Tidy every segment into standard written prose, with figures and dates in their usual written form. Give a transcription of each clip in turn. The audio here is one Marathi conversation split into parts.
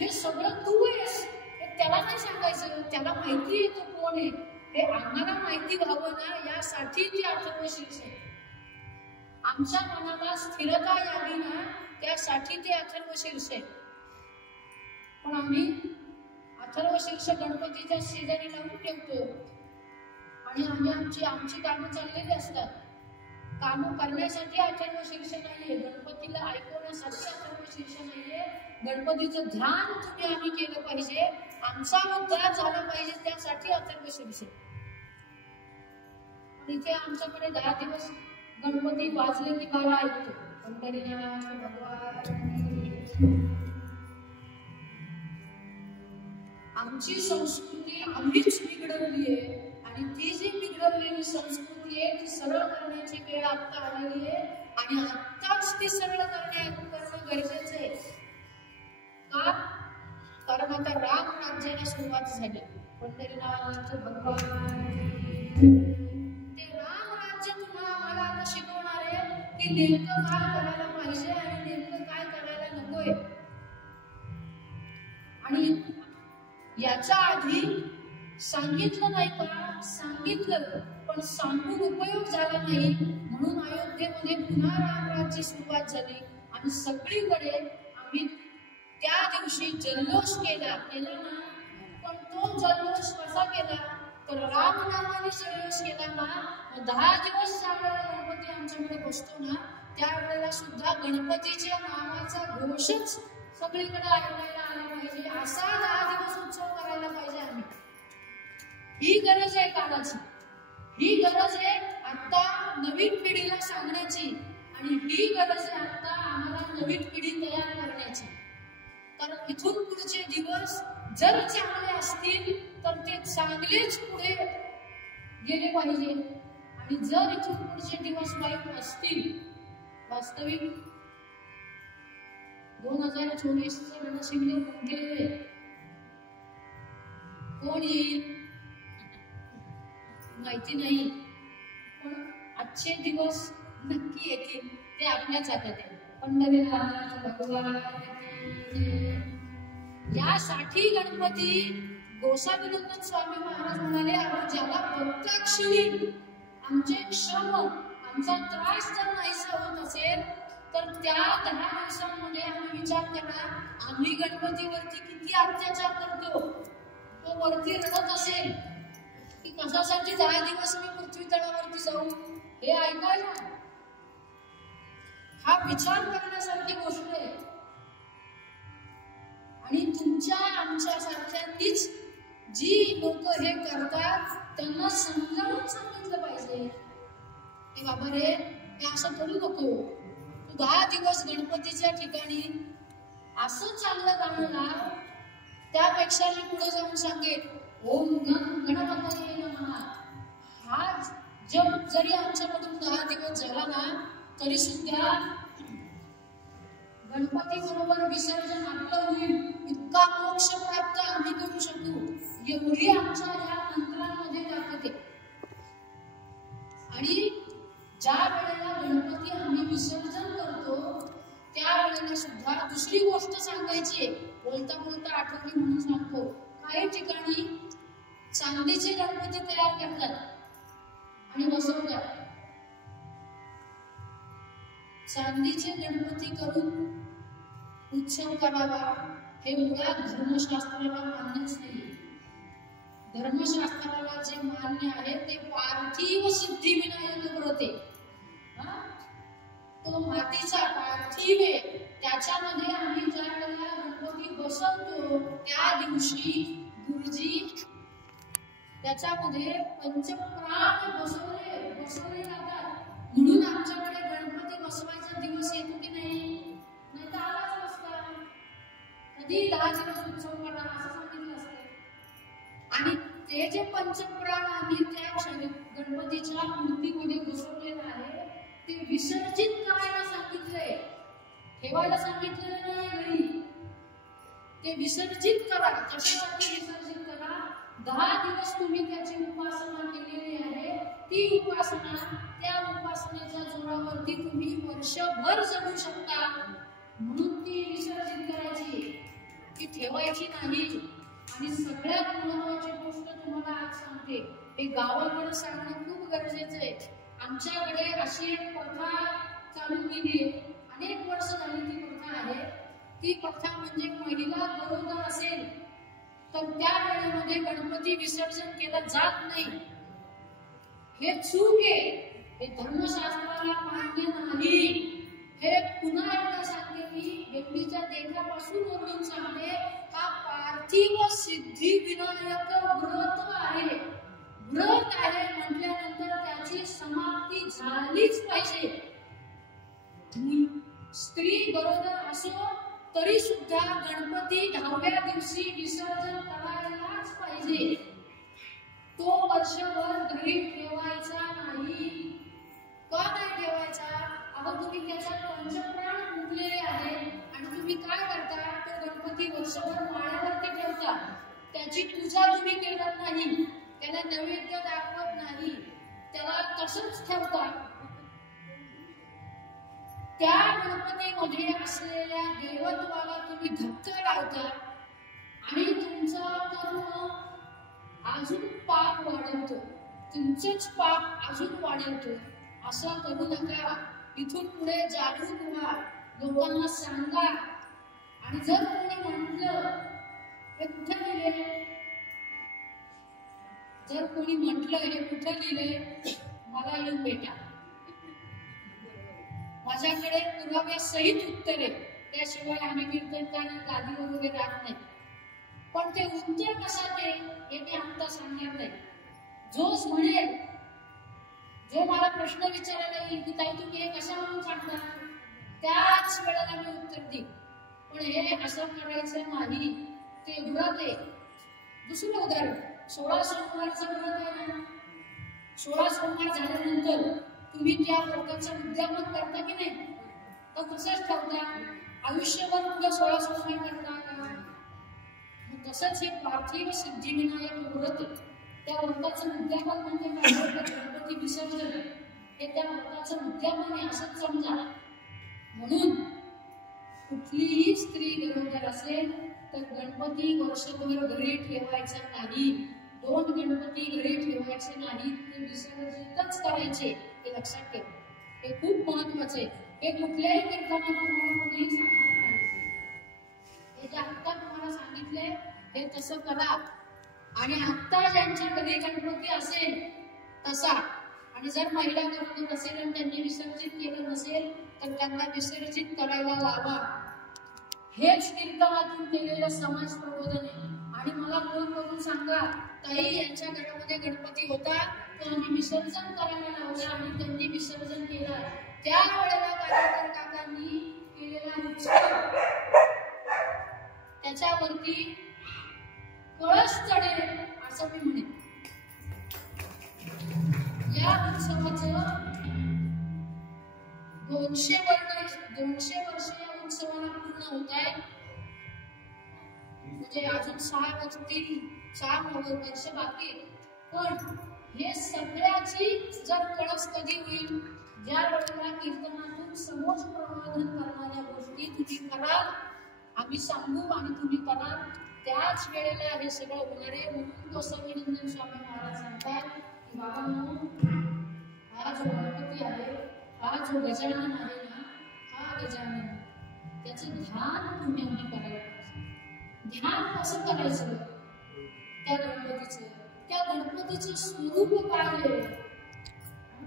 हे सगळं तू आहेस हे त्याला नाही सांगायचं, त्याला माहिती आहे तो कोण आहे, हे आम्हाला माहिती व्हावं ना यासाठी ती अथर्वशीर्ष आहे. आमच्या मनाला स्थिरता यावी ना त्यासाठी ते अथर्वशीर्ष आहे. पण आम्ही अथर्वशीर्ष गणपतीच्या शेजारी लावून ठेवतो आणि आमची कामं चाललेली असतात. कामं करण्यासाठी अथर्वशीर्ष नाहीये, गणपतीला ऐकवण्यासाठी अथर्वशीर्ष नाहीये. गणपतीचं ध्यान तुम्ही आम्ही केलं पाहिजे, आमचा उद्धार झाला पाहिजे त्यासाठी अथर्वशीर्ष. इथे आमच्याकडे 10 दिवस गणपती वाजले की बारा ऐकतो. पंढरीनाथ भगवान. आमची संस्कृती आम्हीच बिघडवली आहे आणि ती जी बिघडवलेली संस्कृती आहे ती सरळ करण्याची वेळ आता आलेली आहे आणि आत्ताच ती सरळ करणं गरजेचं आहे. का? कारण आता राम राज्याला सुरुवात झाली. पंढरीनाथ भगवान. ते राम राज्य तुम्हाला आम्हाला आता शिकवणार आहे की नेमकं काय करायला पाहिजे आणि नेमकं काय करायला नकोय. आणि याच्या आधी सांगितलं नाही का? सांगितलं, पण सांगून उपयोग झाला नाही. म्हणून अयोध्येमध्ये पुन्हा रामराज्याची सुरुवात झाली आणि सगळीकडे आम्ही त्या दिवशी जल्लोष केला ना. पण तो जल्लोष कसा केला तर रामनामाने जल्लोष केला ना. 10 दिवस ज्यावेळेला गणपती आमच्याकडे बसतो ना त्यावेळेला सुद्धा गणपतीच्या नावाचा घोषच सगळीकडे ऐकायला आला पाहिजे. असा 10 दिवस उत्सव करायला पाहिजे आम्ही. ही गरज आहे काळाची, ही गरज आहे आता नवीन पिढीला सांगण्याची आणि ही गरज आहे आता आम्हाला नवीन पिढी तयार करण्याची. कारण इथून पुढचे दिवस जर चांगले असतील तर ते चांगलेच पुढे गेले पाहिजे आणि जर इथून पुढचे दिवस वाईट असतील, वास्तविक 2024 रणशिंगे गेले, कोण येईल माहिती नाही, पण आजचे दिवस नक्की येतील, ते आपल्याच हातात आहे. पंढरीनाथ भगवान. यासाठी गणपती गोसाविनंदन स्वामी महाराज म्हणाले ज्याला प्रत्यक्षी आमचे श्रम आमचा त्रास जर नाहीसा होत असेल तर त्या 10 दिवसांमध्ये आम्ही विचार करा आम्ही गणपतीवरती किती अत्याचार करतो. तो वरती रडत असेल की कशासाठी 10 दिवस मी पृथ्वी तळावरती जाऊ, हे ऐकायला हा विचार करण्यासारखी गोष्ट आहे. आणि तुमच्या आमच्या सारख्यांनीच जी लोक हे करतात त्यांना समजावून सांगितलं पाहिजे की बाबा रे हे असं करू नको. तू 10 दिवस गणपतीच्या ठिकाणी असं चांगलं गाणं लाव, त्यापेक्षा मी पुढे जाऊन सांगेन ओम गणपतये नमः. हा जप जरी आमच्याकडून 10 दिवस झाला ना तरी सुद्धा गणपती बरोबर विसर्जन आपलं होईल, इतका मोक्ष प्राप्त आम्ही करू शकू, एवढी आमच्या या मंत्रांमध्ये ताकद आहे. आणि ज्या वेळेला गणपती आम्ही विसर्जन करतो त्यावेळेला सुद्धा दुसरी गोष्ट सांगायची आहे. बोलता बोलता आठवली म्हणून सांगतो. काही ठिकाणी चांदीचे गणपती तयार करतात आणि बसवतात. चांदीचे गणपती करून उत्सव करावा हे मुळात धर्मशास्त्राला मान्यच नाही. धर्मशास्त्राला जे मान्य आहे ते पार्थिव सिद्धिविनायक व्रत आहे. तो मातीचा पार्थिव आहे, त्याच्यामध्ये आम्ही ज्या वेळेला गणपती बसवतो त्या दिवशी गुरुजी त्याच्यामध्ये पंचप्राण बसवले जातात. म्हणून आमच्याकडे गणपती बसवायचा दिवस येतो की नाही तर आलाच नसता. कधी 10 दिवस उत्सव करणार असं सांगितलं असतं. आणि ते जे पंचप्राण आम्ही त्या गणपतीच्या मूर्तीमध्ये बसवलेलं आहे ते विसर्जित करायला सांगितलंय, ठेवायला सांगितलेलं नाही घरी. ते विसर्जित करा. कशासाठी विसर्जित करा? 10 दिवस तुम्ही त्याची उपासना केलेली आहे, ती उपासना त्या उपासनेच्या जोरावरती तुम्ही वर्षभर जगू शकता. म्हणून ती विसर्जित करायची. ती ठेवायची नाही. आणि सगळ्यात महत्वाची गोष्ट तुम्हाला आज सांगते, हे गावाकडे सांगणं खूप गरजेचं आहे. आमच्याकडे अशी एक प्रथा चालू केली आहे, अनेक वर्ष झाली ती प्रथा आहे. ती प्रथा म्हणजे महिला गरोदर असेल तर त्या वेळेमध्ये गणपती विसर्जन केलं जात नाही. हे चूक आहे, हे धर्मशास्त्राला मान्य नाही. हे पुन्हा एकदा सांगते मी, भेंडीच्या देठापासून ओरडून सांगते, हा पार्थिव सिद्धी विनायक व्रत आहे. व्रत आहे म्हटल्यानंतर त्याची समाप्ती झालीच पाहिजे. स्त्री गरोदर असो तरी सुद्धा गणपती 10व्या दिवशी विसर्जन करायलाच पाहिजे. तो वर्षभर घरी ठेवायचा नाही. का नाही ठेवायचा? अगं तुम्ही त्याच्यात पंचप्राण फुंकलेले आहे आणि तुम्ही काय करता, तो गणपती वर्षभर माळ्यावरती ठेवता. त्याची पूजा तुम्ही करत नाही, त्याला नैवेद्य दाखवत नाही, त्याला तसंच ठेवता. त्या गणपतीमध्ये असलेल्या देवत्वाला तुम्ही धक्का लावता आणि तुमचा कर्म अजून पाप वाढवतो, तुमचेच पाप अजून वाढवतो. असं करू नका. इथून पुढे जागरूक व्हा, लोकांना सांगा. आणि जर कोणी म्हटलं, हे कुठं लिहिले, जर कोणी म्हटलं हे कुठं लिहिले, मला येऊन भेटा. माझ्याकडे पुराव्यासहित उत्तर आहे, त्याशिवाय आम्ही कीर्तनकार गादीवर वगैरे राहत नाही. पण ते उत्तर कसा ते हे मी आता सांगणार नाही. जोच म्हणेल, जो मला प्रश्न विचारायला येईल की ताई तुम्ही हे कशा म्हणून सांगता, त्याच वेळेला मी उत्तर देईन. पण हे असं करायचं नाही, ते व्रत आहे. दुसरं उदाहरण, 16 सोमवारचं व्रत आहे ना. 16 सोमवार झाल्यानंतर तुम्ही त्या व्रताचा उद्यापन करता की नाही, तर तसंच ठेवता. आयुष्यभर तुला 16 सोमवार करता का? तसंच हे पार्थिव सिद्धिविनायक व्रत, त्या व्रताचं उद्यापन म्हणजे गणपती विसर्जन, हे त्या व्रताचं उद्यापन आहे असंच समजा. म्हणून कुठलीही स्त्री गरोदर असेल तर गणपती वर्षभर घरी ठेवायचा नाही. 2 गणपती घरी ठेवायचे नाही, ते विसर्जितच करायचे. हे लक्षात ठेवा, हे खूप महत्वाचं आहे. हे कुठल्याही कीर्तनात तुम्हाला कोणीही सांगणार नाही. हे जे आत्ता तुम्हाला सांगितले हे तसं करा. आणि आत्ता ज्यांच्या घरी गणपती असेल तसा, आणि जर महिला गरोदर असेल आणि त्यांनी विसर्जित केलं नसेल तर त्यांना विसर्जित करायला लावा. हेच कीर्तनातून केलेलं समाज प्रबोधन आहे. आणि मला फोन करून सांगा, ताई यांच्या घरामध्ये गणपती होता, तो आम्ही विसर्जन करायला लावला आणि त्यांनी विसर्जन केलं. त्या वेळेला कार्यकर काकांनी केलेला उत्सव, त्याच्यावरती कळस चढेल असं मी म्हणेन. या उत्सवाचं 200 वर्ष या उत्सवाला पूर्ण होत आहे. म्हणजे अजून 6 वर्ष बाकी. पण हे सगळ्याची जर कळस कधी होईल, ज्या वेळेला कीर्तनातून समोर प्रबोधन करणाऱ्या गोष्टी तुम्ही कराल, आम्ही सांगू आणि तुम्ही कराल, त्याच वेळेला हे सगळं होणार आहे. म्हणून तो स्वामीनंदन स्वामी महाराज सांगतात की बाबांनो, हा जो गणपती आहे, हा जो गजानन आहे ना, हा गजानन, त्याचं ध्यान तुम्ही आम्ही करायला पाहिजे. ध्यान कसं करायचं त्या गणपतीचं? त्या गणपतीचं स्वरूप काय आहे?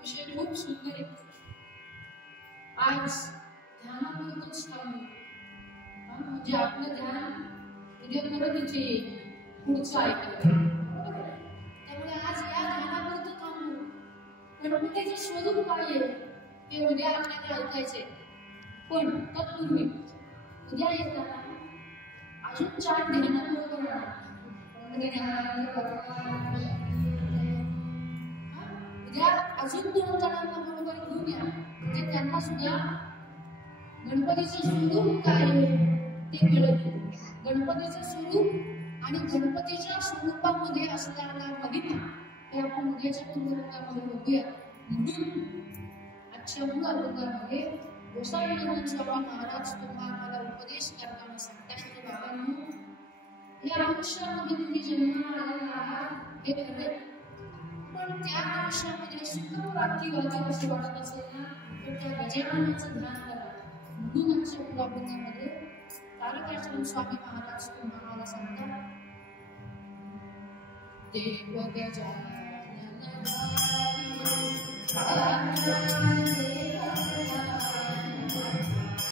विषय खूप सुंदर आहे. आज ध्यानापुरतच थांबू, म्हणजे आपलं ध्यान उद्या परत इथे पुढचं ऐकायचं. त्यामुळे आज या ध्यानापुरतं थांबू. गणपतीचं स्वरूप काय आहे ते उद्या आपल्याला ऐकायचंय. पण तत्पूर्वी उद्या येताना अजून 4 ध्यानाबरोबर उद्या अजून 2 जणांना बरोबर घेऊन या, म्हणजे त्यांना सुद्धा गणपतीचं स्वरूप काय आहे ते कळेल. गणपतीचं स्वरूप आणि गणपतीच्या स्वरूपामध्ये असणारा महिमा हे आपण उद्याच्या पूर्वरंगामध्ये बघूया. म्हणून आजच्या पूर्वरंगामध्ये गोसावी स्वामी महाराज तुम्हाला उपदेश करताना सांगतात की बाबांनो, या आयुष्यामध्ये तुम्ही जन्माला आलेला आहात हे खरे, पण त्या आयुष्यामध्ये सुखप्राप्ती व्हावी असे वाटत असेल ना तर त्या गजाननाचं ध्यान करा. म्हणून आमच्या पुराणामध्ये तारकाचरण स्वामी महाराज तुम्हाला सांगतात, देव गजानन